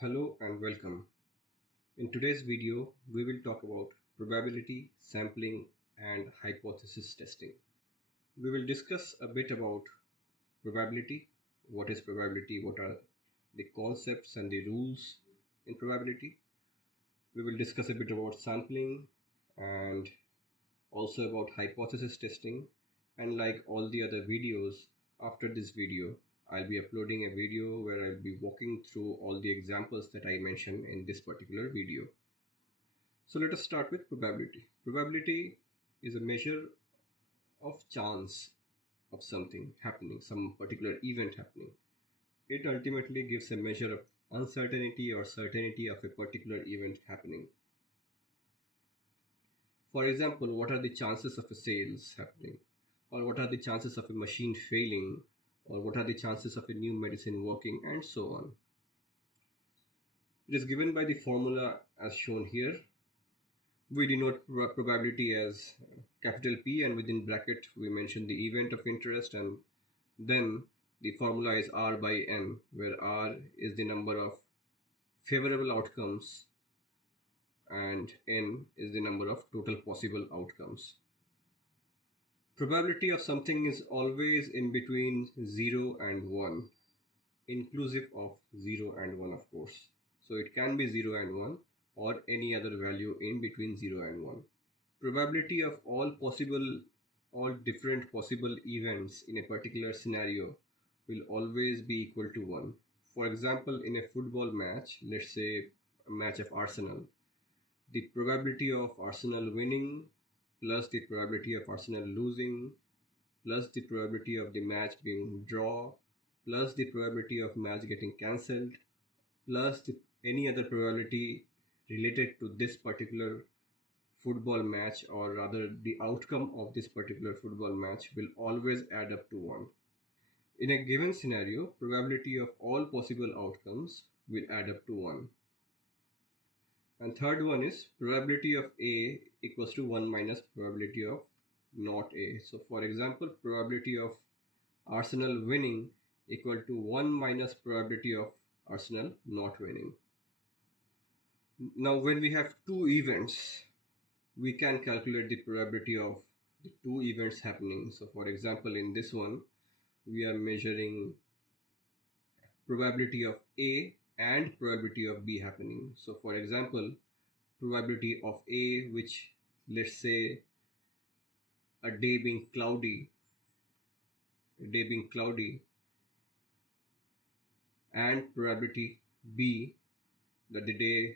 Hello and welcome. In today's video, we will talk about probability, sampling, and hypothesis testing. We will discuss a bit about probability, what is probability, what are the concepts and the rules in probability. We will discuss a bit about sampling and also about hypothesis testing. And like all the other videos, after this video, I'll be uploading a video where I'll be walking through all the examples that I mentioned in this particular video. So let us start with probability. Probability is a measure of chance of something happening, some particular event happening. It ultimately gives a measure of uncertainty or certainty of a particular event happening. For example, what are the chances of a sales happening? Or what are the chances of a machine failing? Or what are the chances of a new medicine working? And so on. It is given by the formula as shown here. We denote probability as capital P, and within bracket we mention the event of interest, and then the formula is R by N, where R is the number of favorable outcomes and N is the number of total possible outcomes. Probability of something is always in between 0 and 1, inclusive of 0 and 1, of course. So it can be 0 and 1 or any other value in between 0 and 1. Probability of all different possible events in a particular scenario will always be equal to 1. For example, in a football match, let's say a match of Arsenal, the probability of Arsenal winning plus the probability of Arsenal losing plus the probability of the match being draw plus the probability of match getting cancelled plus any other probability related to this particular football match, or rather the outcome of this particular football match, will always add up to 1. In a given scenario, probability of all possible outcomes will add up to 1. And third one is probability of A equals to 1 minus probability of not A. So for example, probability of Arsenal winning equal to 1 minus probability of Arsenal not winning. Now when we have two events, we can calculate the probability of the two events happening. So for example, in this one, we are measuring probability of A and probability of B happening. So for example, probability of A, which let's say a day being cloudy, and probability B, that the day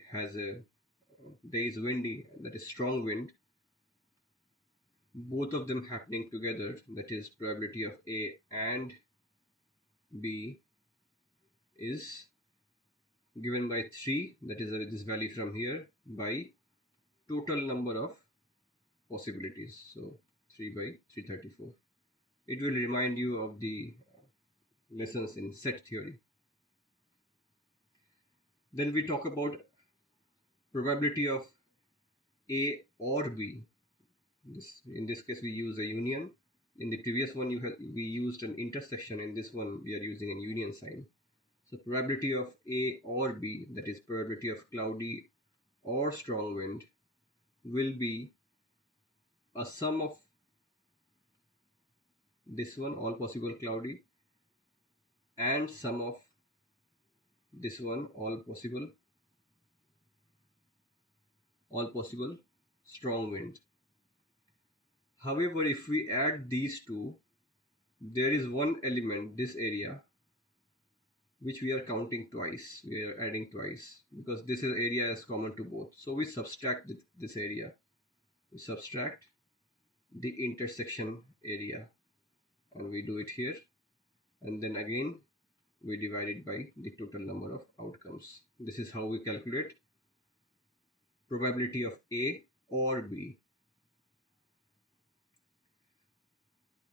is windy, that is strong wind, both of them happening together, that is probability of A and B, is given by 3, that is this value from here, by total number of possibilities. So 3 by 334. It will remind you of the lessons in set theory. Then we talk about probability of A or B. In this case we use a union. In the previous one we used an intersection. In this one we are using a union sign. So probability of A or B, that is probability of cloudy or strong wind, will be a sum of this one, all possible cloudy, and sum of this one, all possible strong wind. However, if we add these two, there is one element, this area, which we are counting twice, we are adding twice, because this area is common to both. So we subtract this area, we subtract the intersection area, and we do it here, and then again we divide it by the total number of outcomes. This is how we calculate probability of A or B.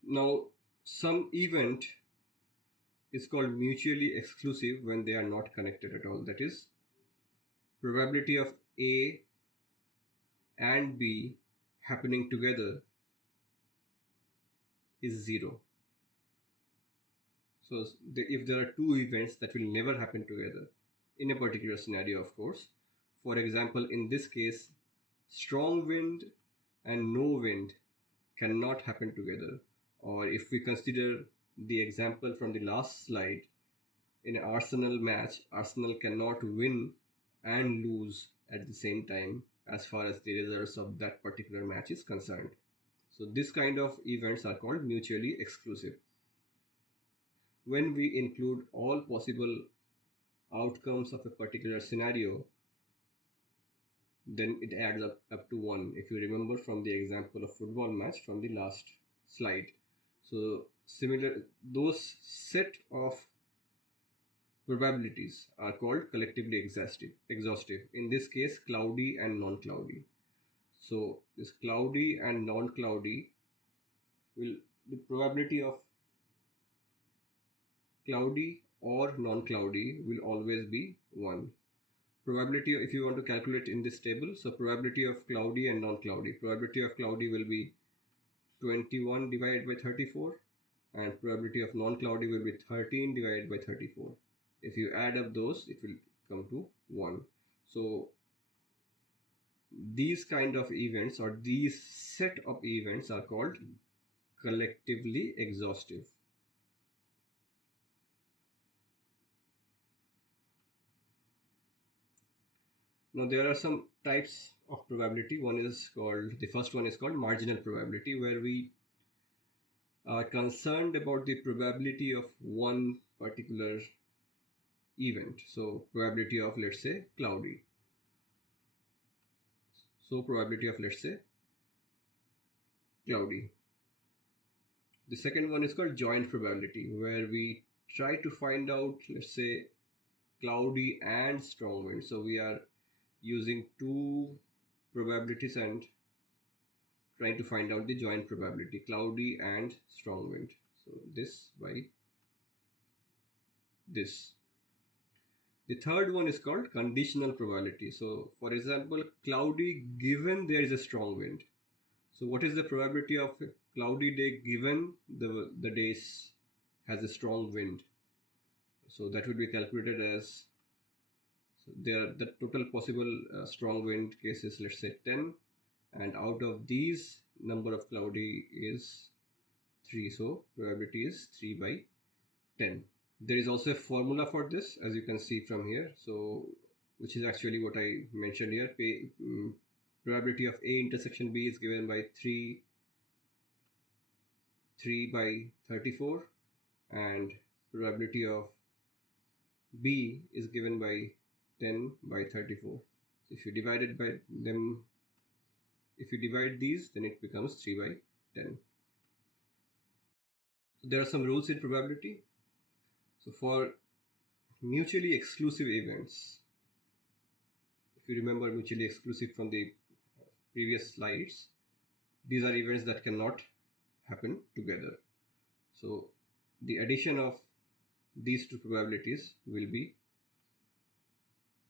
Now, some event is called mutually exclusive when they are not connected at all. That is, probability of A and B happening together is 0. So if there are two events that will never happen together, in a particular scenario, of course. For example, in this case, strong wind and no wind cannot happen together. Or if we consider the example from the last slide, in an Arsenal match, Arsenal cannot win and lose at the same time as far as the results of that particular match is concerned. So this kind of events are called mutually exclusive. When we include all possible outcomes of a particular scenario, then it adds up to 1, if you remember from the example of football match from the last slide. So similar, those set of probabilities are called collectively exhaustive. In this case, cloudy and non-cloudy. So this cloudy and non-cloudy will, the probability of cloudy or non-cloudy will always be 1. Probability, if you want to calculate in this table, so probability of cloudy and non-cloudy, probability of cloudy will be 21 divided by 34, and probability of non-cloudy will be 13 divided by 34. If you add up those, it will come to 1. So these kind of events, or these set of events, are called collectively exhaustive. Now there are some types of probability. The first one is called marginal probability, where we are concerned about the probability of one particular event. So probability of, let's say, cloudy. So probability of, let's say, cloudy. The second one is called joint probability, where we try to find out, let's say, cloudy and strong wind. So we are using two probabilities and trying to find out the joint probability, cloudy and strong wind. So this by this. The third one is called conditional probability. So for example, cloudy given there is a strong wind. So what is the probability of a cloudy day given the day has a strong wind? So that would be calculated as, so there the total possible strong wind cases, let's say 10, and out of these number of cloudy is 3, so probability is 3 by 10. There is also a formula for this, as you can see from here, so which is actually what I mentioned here. Probability of A intersection B is given by 3 by 34, and probability of B is given by 10 by 34. So if you divide it by them, if you divide these, then it becomes 3 by 10. So there are some rules in probability. So for mutually exclusive events, if you remember mutually exclusive from the previous slides, these are events that cannot happen together. So the addition of these two probabilities will be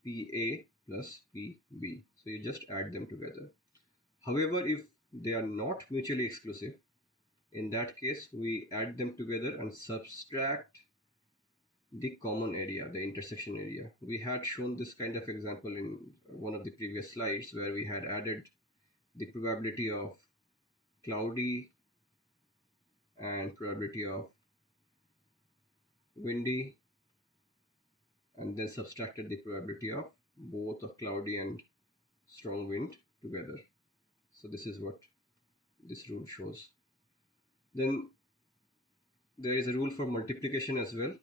PA plus PB. So you just add them together. However, if they are not mutually exclusive, in that case we add them together and subtract the common area, the intersection area. We had shown this kind of example in one of the previous slides, where we had added the probability of cloudy and probability of windy, and then subtracted the probability of both of cloudy and strong wind together. So this is what this rule shows. Then there is a rule for multiplication as well.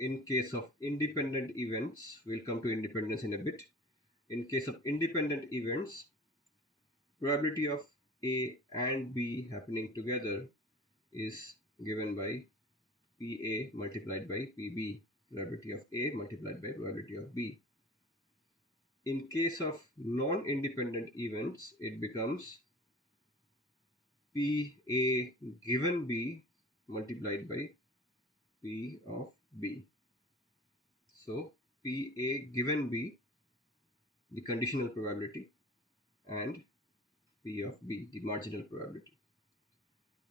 In case of independent events, we'll come to independence in a bit. In case of independent events, probability of A and B happening together is given by PA multiplied by PB, probability of A multiplied by probability of B. In case of non-independent events, it becomes PA given B multiplied by P of B. So PA given B, the conditional probability, and P of B, the marginal probability.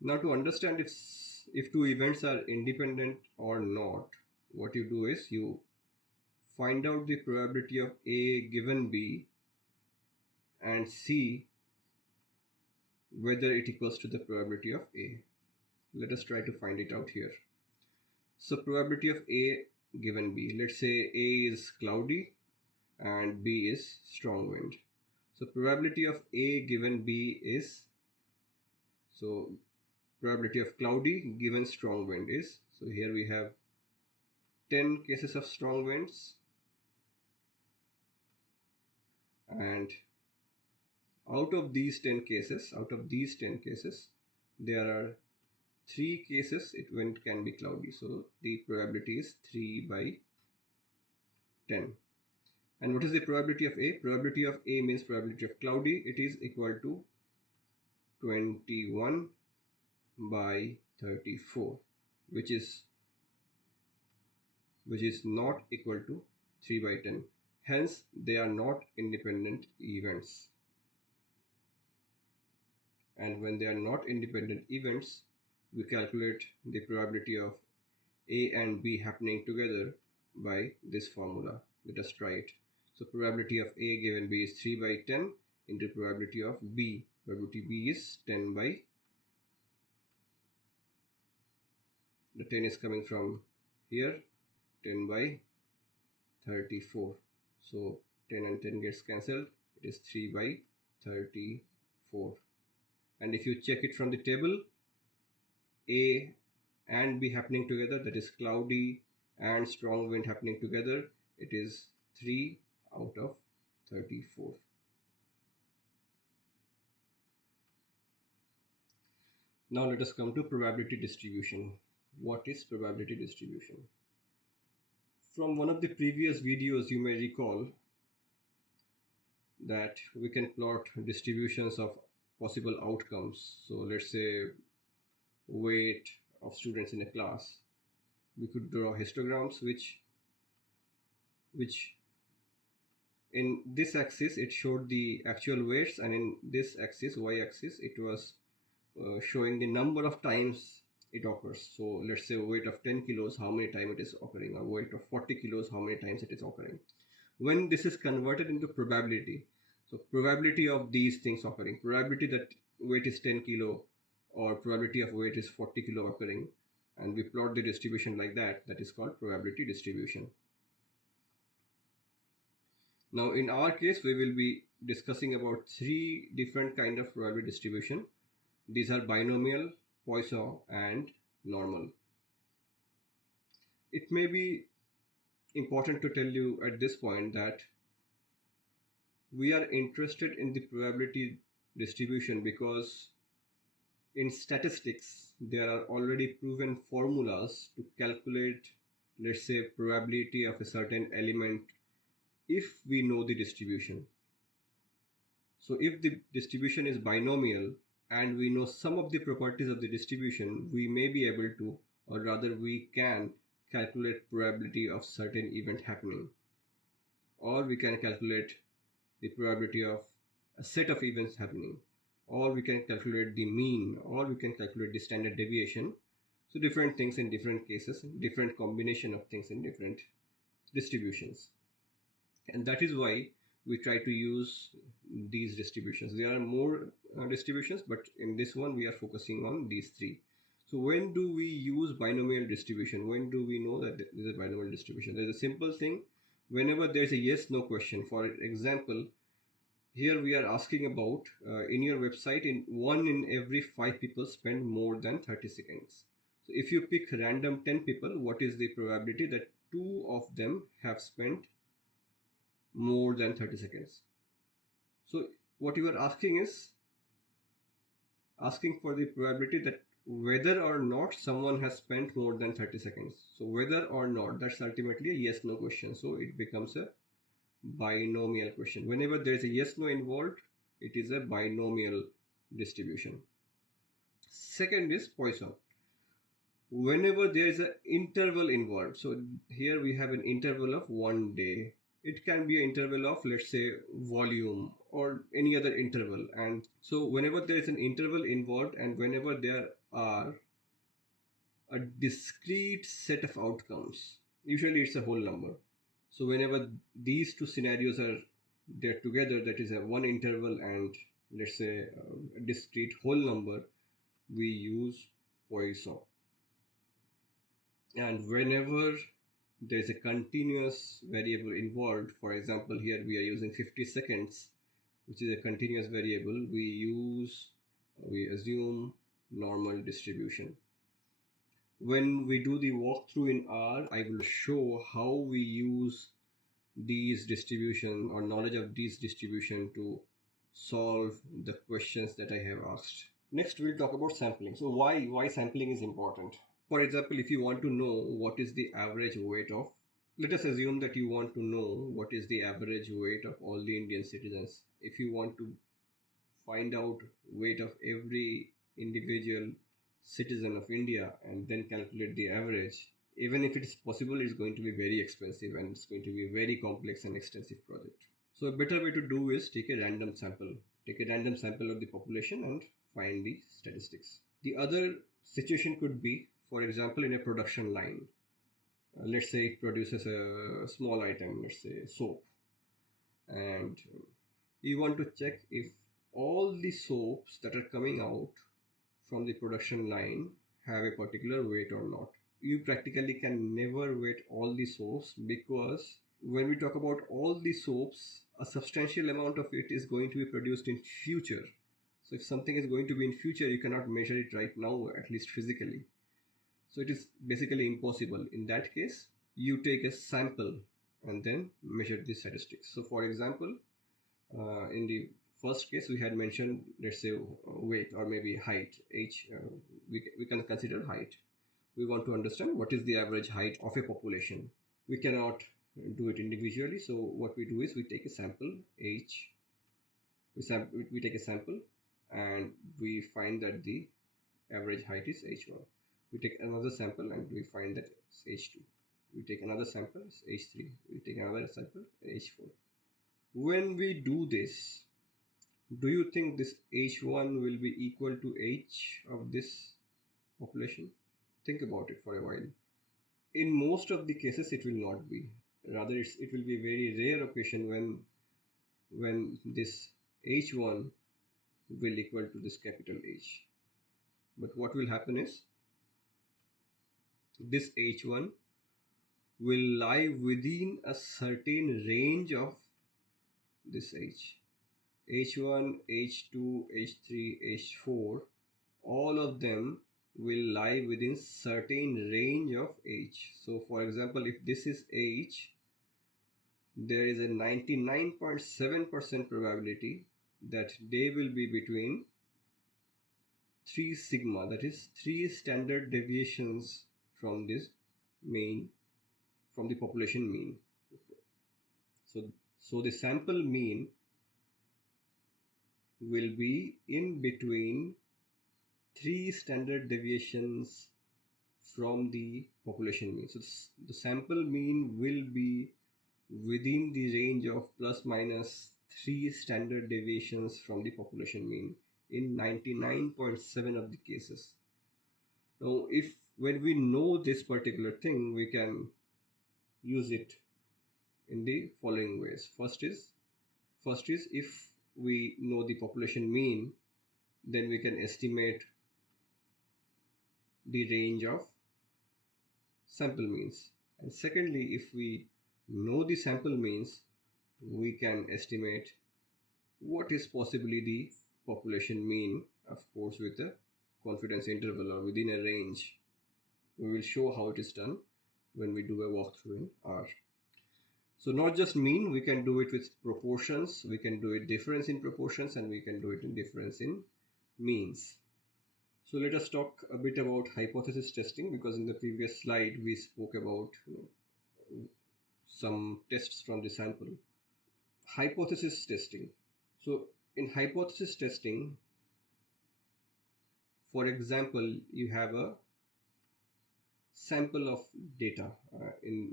Now to understand if two events are independent or not, what you do is you find out the probability of A given B and see whether it equals to the probability of A. Let us try to find it out here. So probability of A given B. Let's say A is cloudy and B is strong wind. So probability of A given B is, so probability of cloudy given strong wind is, so here we have 10 cases of strong winds, and out of these 10 cases, there are 3 cases wind can be cloudy, so the probability is 3 by 10. And what is the probability of A? Probability of A means probability of cloudy. It is equal to 21 by 34, which is not equal to 3 by 10. Hence, they are not independent events. And when they are not independent events, we calculate the probability of A and B happening together by this formula. Let us try it. So probability of A given B is 3 by 10 into probability of B. Probability B is 10 by, the 10 is coming from here, 10 by 34. So 10 and 10 gets cancelled. It is 3 by 34. And if you check it from the table, A and B happening together, that is cloudy and strong wind happening together, it is 3 out of 34. Now let us come to probability distribution. What is probability distribution? From one of the previous videos you may recall that we can plot distributions of possible outcomes. So let's say weight of students in a class. We could draw histograms which in this axis it showed the actual weights, and in this axis, y-axis, it was showing the number of times it occurs. So let's say weight of 10 kilos, how many times it is occurring, or weight of 40 kilos, how many times it is occurring. When this is converted into probability, so probability of these things occurring, probability that weight is 10 kilo or probability of weight is 40 kilo occurring, and we plot the distribution like that, that is called probability distribution. Now in our case, we will be discussing about 3 different kind of probability distribution. These are binomial, Poisson and normal. It may be important to tell you at this point that we are interested in the probability distribution because in statistics there are already proven formulas to calculate, let's say, probability of a certain element if we know the distribution. So if the distribution is binomial and we know some of the properties of the distribution, we may be able to, or rather we can calculate probability of certain event happening, or we can calculate the probability of a set of events happening, or we can calculate the mean, or we can calculate the standard deviation. So different things in different cases, different combination of things in different distributions. And that is why we try to use these distributions. There are more distributions, but in this one we are focusing on these 3. So when do we use binomial distribution? When do we know that there is a binomial distribution? There is a simple thing. Whenever there is a yes no question, for example, here we are asking about in your website, in 1 in every 5 people spend more than 30 seconds. So if you pick random 10 people, what is the probability that 2 of them have spent more than 30 seconds? So what you are asking is asking for the probability that whether or not someone has spent more than 30 seconds. So whether or not, that's ultimately a yes no question. So it becomes a binomial question. Whenever there is a yes no involved, it is a binomial distribution. Second is Poisson. Whenever there is an interval involved, so here we have an interval of 1 day. It can be an interval of, let's say, volume or any other interval. And so whenever there is an interval involved and whenever there are a discrete set of outcomes, usually it's a whole number. So whenever these two scenarios are there together, that is a one interval and let's say a discrete whole number, we use Poisson. And whenever there is a continuous variable involved, for example here we are using 50 seconds, which is a continuous variable, we assume normal distribution. When we do the walkthrough in R, I will show how we use these distribution or knowledge of these distribution to solve the questions that I have asked. Next we'll talk about sampling. So why sampling is important. For example, if you want to know what is the average weight of, let us assume that you want to know what is the average weight of all the Indian citizens. If you want to find out weight of every individual citizen of India and then calculate the average, even if it is possible, it's going to be very expensive and it's going to be a very complex and extensive project. So a better way to do is take a random sample. Take a random sample of the population and find the statistics. The other situation could be, for example, in a production line. Let's say it produces a small item, let's say soap, and you want to check if all the soaps that are coming out from the production line have a particular weight or not. You practically can never weight all the soaps, because when we talk about all the soaps, a substantial amount of it is going to be produced in future. So if something is going to be in future, you cannot measure it right now, at least physically. So it is basically impossible. In that case, you take a sample and then measure the statistics. So for example, in the first case we had mentioned, let's say weight or maybe height, h, we can consider height. We want to understand what is the average height of a population. We cannot do it individually, so what we do is we take a sample h, we take a sample and we find that the average height is h1. We take another sample and we find that it's h2. We take another sample, it's h3. We take another sample, h4. When we do this, do you think this h1 will be equal to h of this population? Think about it for a while. In most of the cases it will not be. Rather it will be a very rare occasion when this h1 will equal to this capital H. But what will happen is this h1 will lie within a certain range of this h1, h2, h3, h4, all of them will lie within certain range of h. So for example, if this is h, there is a 99.7% probability that they will be between 3 sigma, that is 3 standard deviations from this mean, from the population mean. So the sample mean will be in between 3 standard deviations from the population mean. So the sample mean will be within the range of plus minus 3 standard deviations from the population mean in 99.7 of the cases. Now if when we know this particular thing, we can use it in the following ways. First is if we know the population mean, then we can estimate the range of sample means. And secondly, if we know the sample means, we can estimate what is possibly the population mean, of course with a confidence interval or within a range. We will show how it is done when we do a walkthrough in R. So not just mean, we can do it with proportions, we can do it difference in proportions, and we can do it in difference in means. So let us talk a bit about hypothesis testing, because in the previous slide we spoke about some tests from the sample. Hypothesis testing. So in hypothesis testing, for example, you have a sample of data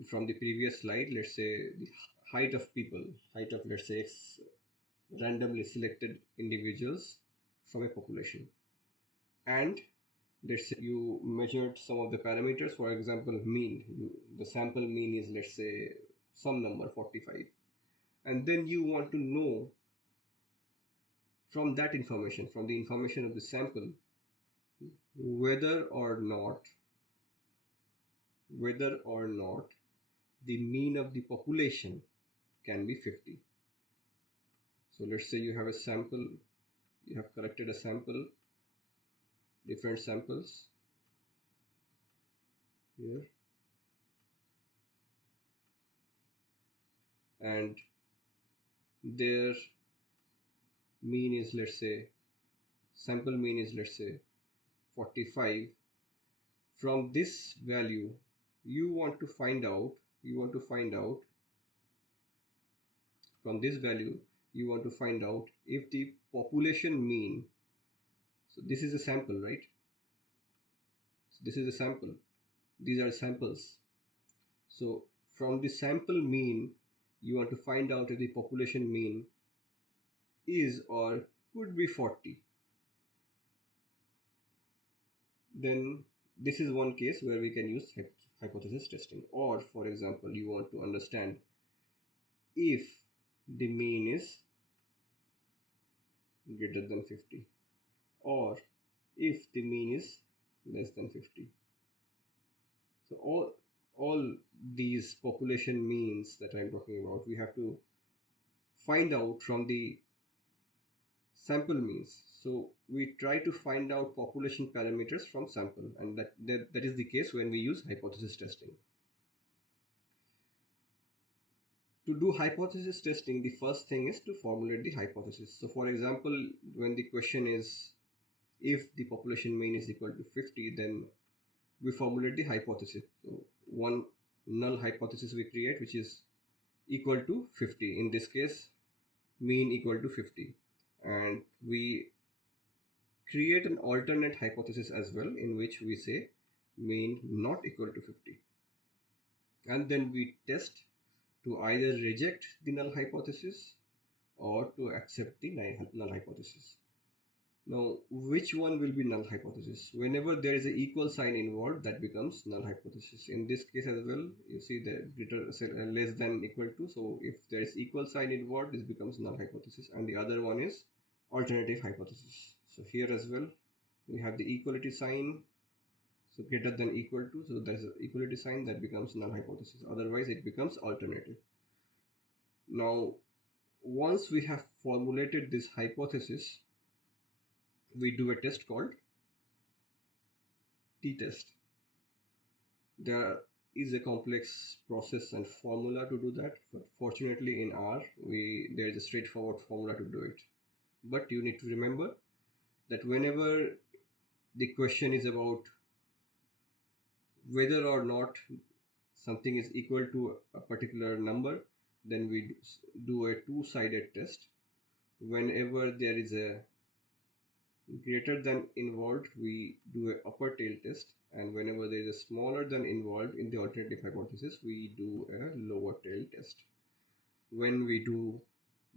from the previous slide. Let's say the height of people, height of let's say X randomly selected individuals from a population, and let's say you measured some of the parameters. For example, mean, the sample mean is let's say some number 45, and then you want to know from that information, from the information of the sample, whether or not the mean of the population can be 50. So let's say you have a sample, you have collected a sample, different samples here, and their mean is, let's say, sample mean is, let's say, 45. From this value you want to find out from this value you want to find out if the population mean, so this is a sample, right? So this is a sample, these are samples. So from the sample mean you want to find out if the population mean is or could be 40. Then this is one case where we can use hypothesis testing. Or for example, you want to understand if the mean is greater than 50 or if the mean is less than 50. So all these population means that I'm talking about, we have to find out from the sample means. So we try to find out population parameters from sample, and that is the case when we use hypothesis testing. To do hypothesis testing, the first thing is to formulate the hypothesis. So for example, when the question is if the population mean is equal to 50, then we formulate the hypothesis. So one null hypothesis we create, which is equal to 50. In this case, mean equal to 50. And we create an alternate hypothesis as well, in which we say mean not equal to 50. And then we test to either reject the null hypothesis or to accept the null hypothesis. Now, which one will be null hypothesis? Whenever there is an equal sign involved, that becomes null hypothesis. In this case as well, you see the greater less than equal to. So if there is equal sign involved, this becomes null hypothesis. And the other one is alternative hypothesis. So here as well, we have the equality sign. So greater than equal to. So there is an equality sign, that becomes null hypothesis. Otherwise, it becomes alternative. Now, once we have formulated this hypothesis, we do a test called t-test. There is a complex process and formula to do that, but fortunately in R there is a straightforward formula to do it. But you need to remember that whenever the question is about whether or not something is equal to a particular number, then we do a two-sided test. Whenever there is a greater than involved, we do a upper tail test, and whenever there is a smaller than involved in the alternative hypothesis, we do a lower tail test. When we do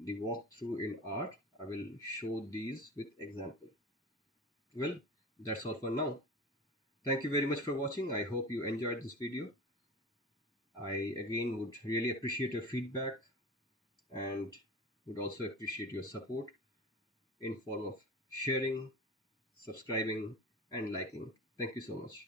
the walkthrough in R, I will show these with example. Well, that's all for now. Thank you very much for watching. I hope you enjoyed this video. I again would really appreciate your feedback and would also appreciate your support in form of sharing, subscribing and liking. Thank you so much.